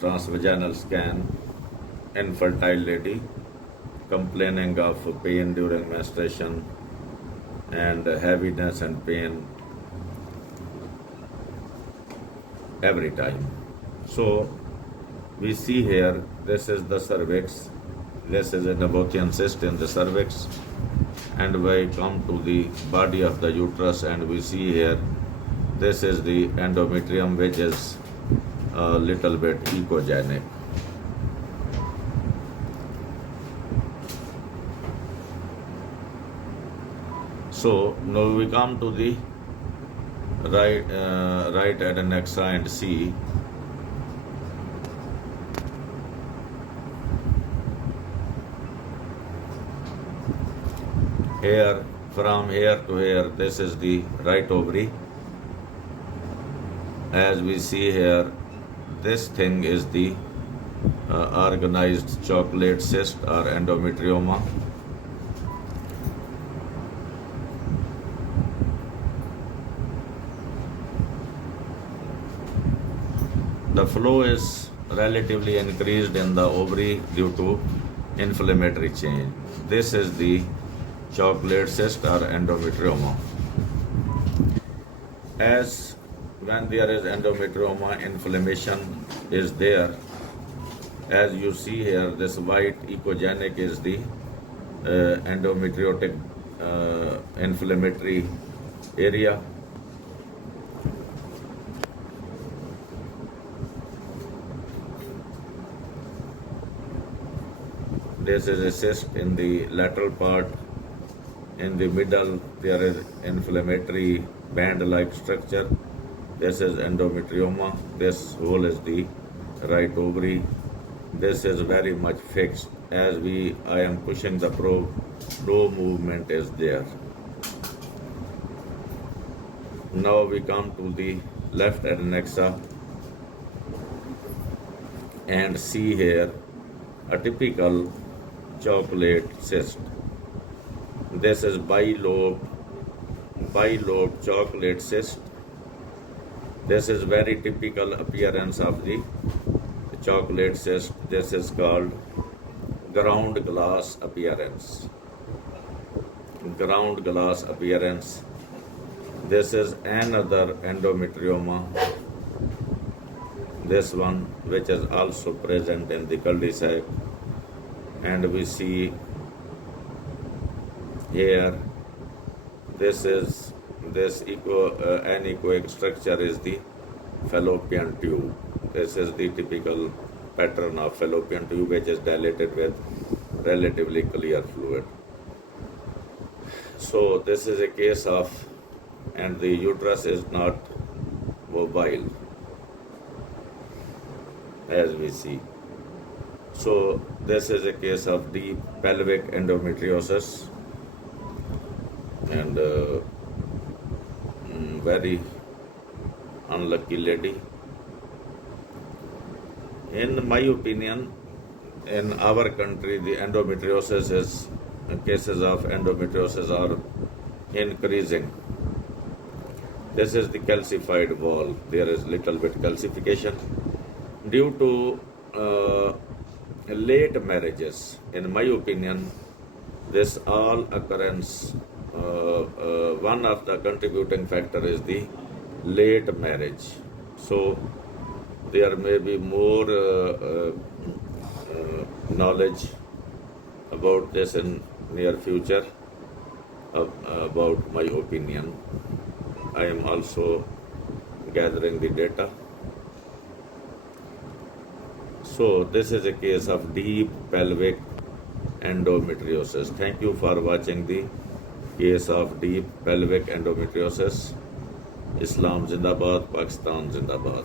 transvaginal scan, infertile lady complaining of pain during menstruation and heaviness and pain every time. So we see here, this is the cervix, this is a Nabothean cyst in the cervix, and we come to the body of the uterus and we see here, this is the endometrium, which is a little bit echogenic. So now we come to the right adnexa and see here, from here to here, this is the right ovary. As we see here, this thing is the organized chocolate cyst or endometrioma. The flow is relatively increased in the ovary due to inflammatory change. This is the chocolate cyst or endometrioma. As when there is endometrioma, inflammation is there. As you see here, this white echogenic is the endometriotic inflammatory area. This is a cyst in the lateral part. In the middle, there is inflammatory band-like structure. This is endometrioma. This hole is the right ovary. This is very much fixed. As I am pushing the probe, no movement is there. Now we come to the left adnexa and see here a typical chocolate cyst. This is bilobed chocolate cyst. This is very typical appearance of the chocolate cyst. This is called ground glass appearance. Ground glass appearance. This is another endometrioma. This one, which is also present in the cul-de-sac. And we see here, this anechoic structure is the fallopian tube. This is the typical pattern of fallopian tube, which is dilated with relatively clear fluid. So this is a case of, and the uterus is not mobile, as we see. So this is a case of deep pelvic endometriosis, and very unlucky lady. In my opinion, in our country, the cases of endometriosis are increasing. This is the calcified wall. There is little bit calcification due to late marriages. In my opinion, this all occurrence, one of the contributing factor is the late marriage. So there may be more knowledge about this in near future, about my opinion. I am also gathering the data. So this is a case of deep pelvic endometriosis. Thank you for watching the case of deep pelvic endometriosis. Islam Zindabad, Pakistan Zindabad.